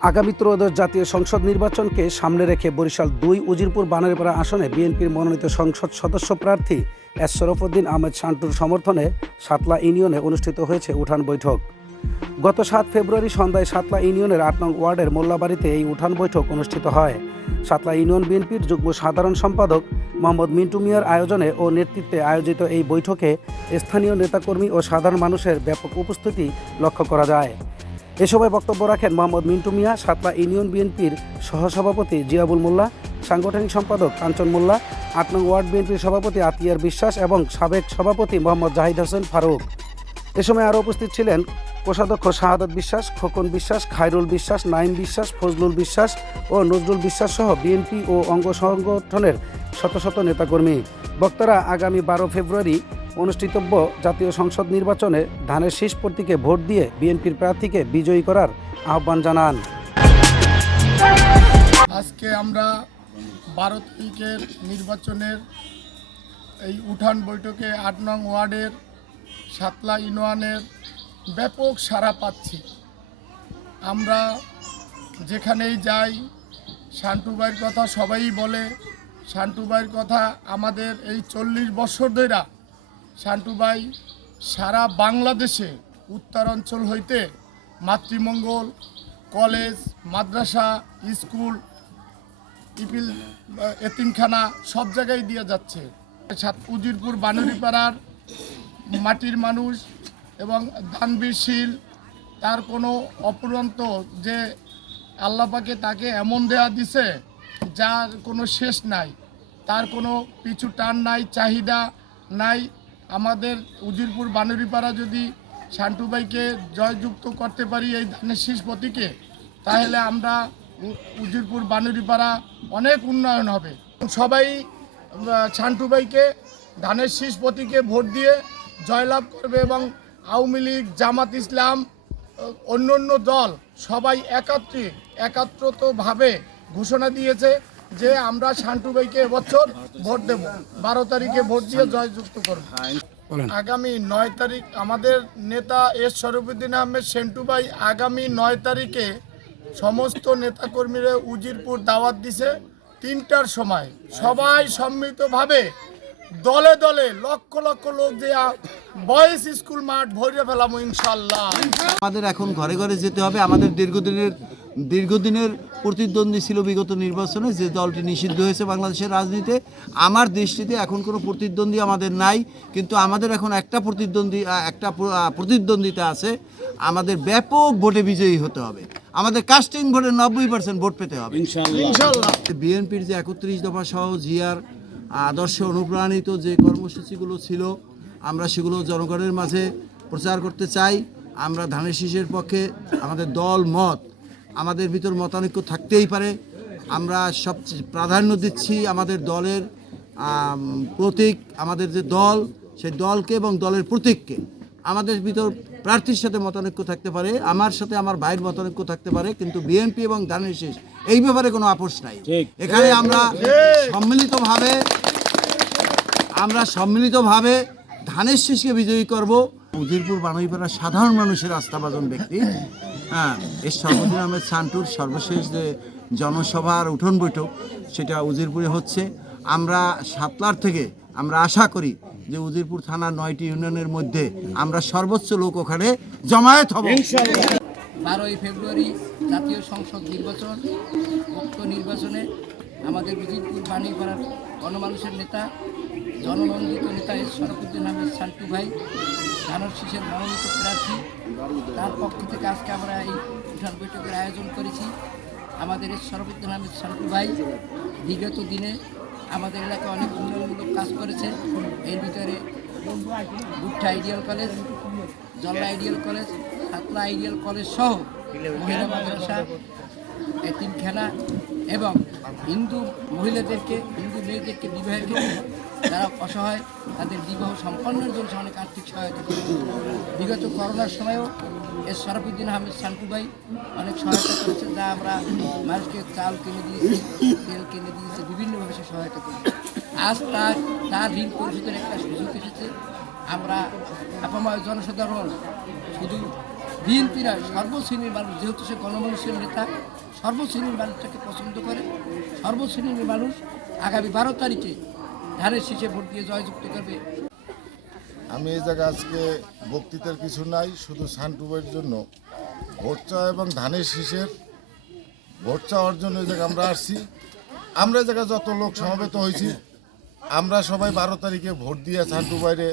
আগামী ত্রয়োদশ জাতীয় সংসদ নির্বাচনকে সামনে রেখে বরিশাল ২ উজিরপুর বানারীপাড়া আসনে বিএনপির মনোনীত সংসদ সদস্য প্রার্থী এস শরফুদ্দীন আহমেদ শান্টুর সমর্থনে সাতলা ইউনিয়নে অনুষ্ঠিত হয়েছে উঠান বৈঠক। গত ৭ ফেব্রুয়ারি সন্ধ্যায় সাতলা ইউনিয়নের ৮ নং ওয়ার্ডের মোল্লাবাড়িতে এই উঠান বৈঠক অনুষ্ঠিত হয়। সাতলা ইউনিয়ন বিএনপির যুগ্ম সাধারণ সম্পাদক মোহাম্মদ মিন্টু মিয়ার আয়োজনে ও নেতৃত্বে আয়োজিত এই বৈঠকে স্থানীয় নেতাকর্মী ও সাধারণ মানুষের ব্যাপক উপস্থিতি লক্ষ্য করা যায়। এ সময় বক্তব্য রাখেন মোহাম্মদ মিন্টু মিয়া, সাতলা ইউনিয়ন বিএনপির সহসভাপতি জিয়াবুল মোল্লা, সাংগঠনিক সম্পাদক কাঞ্চন মোল্লা, ৮ নং ওয়ার্ড বিএনপির সভাপতি আতিয়ার বিশ্বাস এবং সাবেক সভাপতি মোহাম্মদ জাহিদ হোসেন ফারুক। এ সময় আরও উপস্থিত ছিলেন কোষাধ্যক্ষ শাহাদাত বিশ্বাস, খোকন বিশ্বাস, খায়রুল বিশ্বাস, নাইম বিশ্বাস, ফজলুল বিশ্বাস ও নজরুল বিশ্বাস সহ বিএনপি ও অঙ্গ সংগঠনের শত শত নেতাকর্মী। বক্তারা আগামী ১২ ফেব্রুয়ারি অনুষ্ঠিতব্য জাতীয় সংসদ নির্বাচনে ধানের শীষ প্রতীকে ভোট দিয়ে বিএনপির প্রার্থীকে বিজয়ী করার আহ্বান জানান। আজকে আমরা ১২ তারিখের নির্বাচনের এই উঠান বৈঠকে ৮ নং ওয়ার্ডের সাতলা ইউনিয়নের ব্যাপক সাড়া পাচ্ছি। আমরা যেখানেই যাই শান্টু ভাইয়ের কথা সবাই বলে। শান্টু ভাইয়ের কথা আমাদের এই ৪০ বছর ধরে শান্টু ভাই সারা বাংলাদেশে উত্তরাঞ্চল হইতে মাতৃমঙ্গল, কলেজ, মাদ্রাসা, স্কুল, এতিমখানা সব জায়গায় দিয়ে যাচ্ছে। উজিরপুর বানারীপাড়ার মাটির মানুষ এবং দানবীরশীল, তার কোনো অপুরন্ত যে আল্লাহ পাকে তাকে এমন দেয়া দিছে যার কোনো শেষ নাই, তার কোনো পিছু টান নাই, চাহিদা নাই। আমাদের উজিরপুর বানারীপাড়া যদি শান্টু ভাইকে জয়যুক্ত করতে পারি এই ধানের শীষ প্রতীকে, তাহলে আমরা উজিরপুর বানারীপাড়া অনেক উন্নয়ন হবে। সবাই শান্টু ভাইকে ধানের শীষ প্রতীকে ভোট দিয়ে জয়লাভ করবে এবং আওয়ামী লীগ, জামাত ইসলাম, অন্য দল সবাই একাত্রতভাবে ঘোষণা দিয়েছে যে আমরা শান্টু ভাইকে এবছর ভোট দেব। ১২ তারিখে ভোট দিয়ে জয়যুক্ত করব। আগামী ৯ তারিখ আমাদের নেতা এস শরফুদ্দীন আহমেদ শান্টু ভাই আগামী ৯ তারিখে সমস্ত নেতাকর্মীরা উজিরপুর দাওয়াত দিছে ৩টার সময়। সবাই সম্মিলিতভাবে দলে দলে লক্ষ লক্ষ লোক যে বয়েজ স্কুল মাঠ ভরে ফেলাম ইনশাল্লাহ। আমাদের এখন ঘরে ঘরে যেতে হবে। আমাদের দীর্ঘদিনের প্রতিদ্বন্দ্বী ছিল বিগত নির্বাচনে, যে দলটি নিষিদ্ধ হয়েছে বাংলাদেশের রাজনীতিতে। আমার দৃষ্টিতে এখন কোনো প্রতিদ্বন্দ্বী আমাদের নাই, কিন্তু আমাদের এখন একটা প্রতিদ্বন্দ্বিতা আছে। আমাদের ব্যাপক ভোটে বিজয়ী হতে হবে। আমাদের কাস্টিং ভোটে ৯০% ভোট পেতে হবে ইনশাল্লাহ। বিএনপির যে ৩১ দফা সহ জিয়ার আদর্শে অনুপ্রাণিত যে কর্মসূচিগুলো ছিল, আমরা সেগুলো জনগণের মাঝে প্রচার করতে চাই। আমরা ধানের শীষের পক্ষে। আমাদের দল মত, আমাদের ভিতর মতানৈক্য থাকতেই পারে। আমরা সবচেয়ে প্রাধান্য দিচ্ছি আমাদের দলের প্রতীক, আমাদের যে দল, সেই দলকে এবং দলের প্রতীককে। আমাদের ভিতর প্রার্থীর সাথে মতানৈক্য থাকতে পারে, আমার সাথে আমার ভাইয়ের মতানৈক্য থাকতে পারে, কিন্তু বিএনপি এবং ধানের শীষ এই ব্যাপারে কোনো আপোষ নাই। এখানে আমরা সম্মিলিতভাবে ধানের শীষকে বিজয়ী করব। উজিরপুর বানারীপাড়া সাধারণ মানুষের আস্থাভাজন ব্যক্তি এস শরফুদ্দীন আহমেদ শান্টুর সর্বশেষ যে জনসভার উঠোন বৈঠক, সেটা উজিরপুরে হচ্ছে। আমরা সাতলার থেকে আমরা আশা করি যে উজিরপুর থানার ৯টি ইউনিয়নের মধ্যে আমরা সর্বোচ্চ লোক ওখানে জমায়েত হব। ১২ ফেব্রুয়ারি জাতীয় সংসদ নির্বাচন। উক্ত নির্বাচনে আমাদের উজিরপুর বানারীপাড়ার গণমানুষের নেতা, জননন্দিত নেতা এস শরফুদ্দীন আহমেদ শান্টু ভাই ধানের শীষের মনোনীত প্রার্থী, তার পক্ষ থেকে আজকে আমরা এই উঠান বৈঠকের আয়োজন করেছি। আমাদের এস শরফুদ্দীন আহমেদ শান্টু ভাই বিগত দিনে আমাদের এলাকায় অনেক উন্নয়নমূলক কাজ করেছে। এর ভিতরে Gutta ideal college, Jalla ideal college, Satla ideal college সহ মহিলা মাদ্রাসা, এতিমখানা এবং হিন্দু মেয়েদেরকে বিবাহের ক্ষেত্রে যারা অসহায় তাদের বিবাহ সম্পন্নের জন্য অনেক আর্থিক সহায়তা করেছে। বিগত করোনার সময়ও এস শরফুদ্দীন আহমেদ শান্টু ভাই অনেক সহায়তা করেছে, যা আমরা মানুষকে চাল কিনে দিয়েছি, তেল কিনে দিয়েছি, বিভিন্নভাবে সে সহায়তা করেছি। আজ তার ঋণ পরিশোধের একটা সুযোগ এসেছে। আমরা আপাময় জনসাধারণ শুধু বিএনপিরা সর্বশ্রেণীর মানুষ, যেহেতু সে গণমানুষের নেতা, সর্বশ্রেণীর মানুষটাকে পছন্দ করে। সর্বশ্রেণীর মানুষ আগামী 12 তারিখে ধানের শীষে ভোট দিয়ে জয়যুক্ত করবে। আমি এই জায়গায় আজকে বক্তৃতার কিছু নাই, শুধু সান্টুবের জন্য ভোট চাওয়া এবং ধানের শীষের ভোট চাওয়ার জন্য এই জায়গায় আমরা আসছি। আমরা এই জায়গায় যত লোক সমবেত হয়েছি, আমরা সবাই 12 তারিখে ভোট দিয়ে সান্টু বাইরে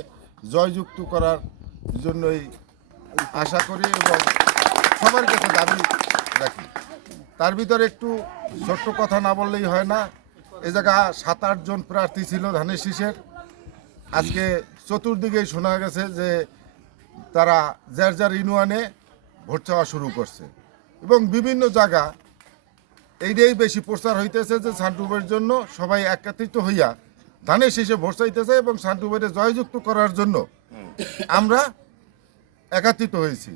জয়যুক্ত করার জন্যই আশা করি এবং সবার কাছে দাবি রাখি। তার ভিতরে একটু ছোট্ট কথা না বললেই হয় না। এ জায়গা 7-8 জন প্রার্থী ছিল ধানের শীষের। আজকে চতুর্দিকেই শোনা গেছে যে তারা যার যার ইউনিয়নে ভোট চাওয়া শুরু করছে এবং বিভিন্ন জায়গা এইটাই বেশি প্রচার হইতেছে যে সান্টুবের জন্য সবাই একত্রিত হইয়া ধানের শীষে ভোট চাইতেছে এবং সান্টুবের জয়যুক্ত করার জন্য আমরা একত্রিত হয়েছি।